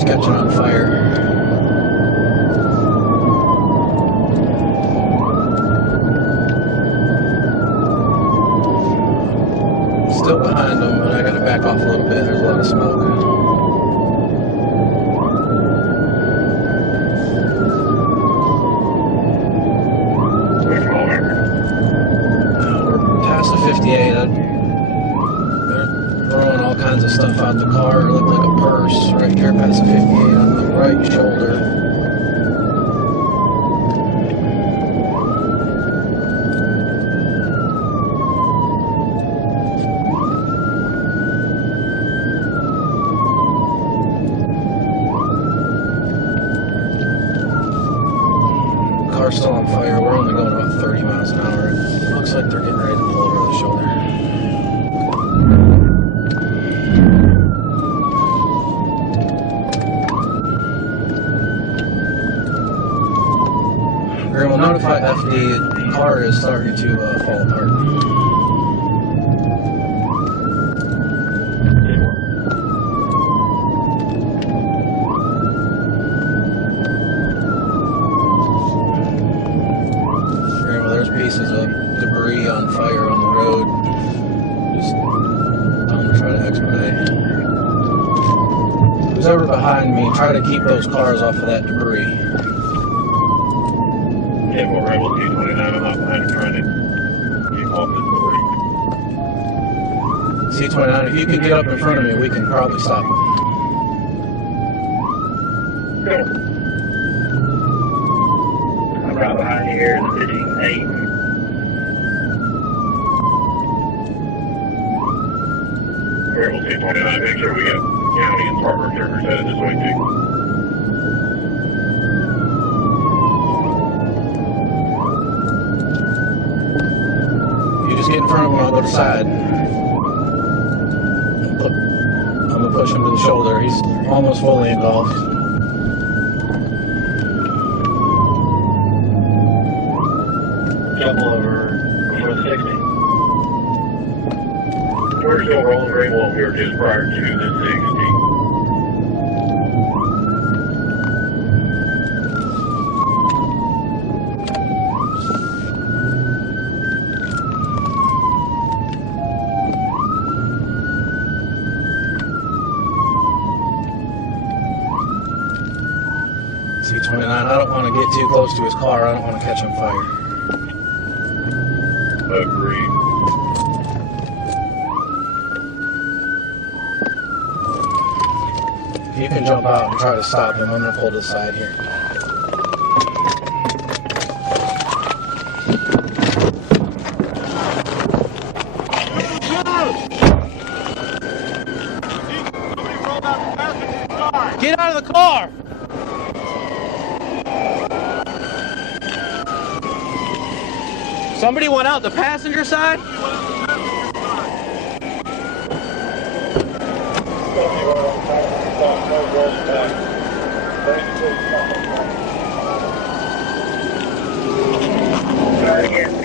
car's catching on fire. Still behind them, but I gotta back off a little bit. There's a lot of smoke. We're past the 58. They're throwing all kinds of stuff out the car. It looked like a purse right here past the 58 on the right shoulder. Car's still on fire. We're only going about 30 miles an hour. It looks like they're getting ready to pull over the shoulder. We're going to notify FD. The car is starting to fall apart. Pieces of debris on fire on the road. Just tell them to try to expedite. Who's ever behind me, try to keep those cars off of that debris. Yeah, we're Rebel 229, I'm not behind him trying to keep off this debris. C29, if you can get up in front of me, we can probably stop them. Cool. I'm right behind you here in the 58. Rebel 229, make sure we got county and Parker Turkers headed this way too. You just get in front of him, I'll go to the side. I'm going to push him to the shoulder. He's almost fully engulfed. Jump over before the 60. We're still rolling very well here just prior to the 60. C29, I don't want to get too close to his car. I don't want to catch on fire. Agreed. You can jump out and try to stop him. I'm going to pull to the side here. Get out of the car! Somebody went out the passenger side? Try again.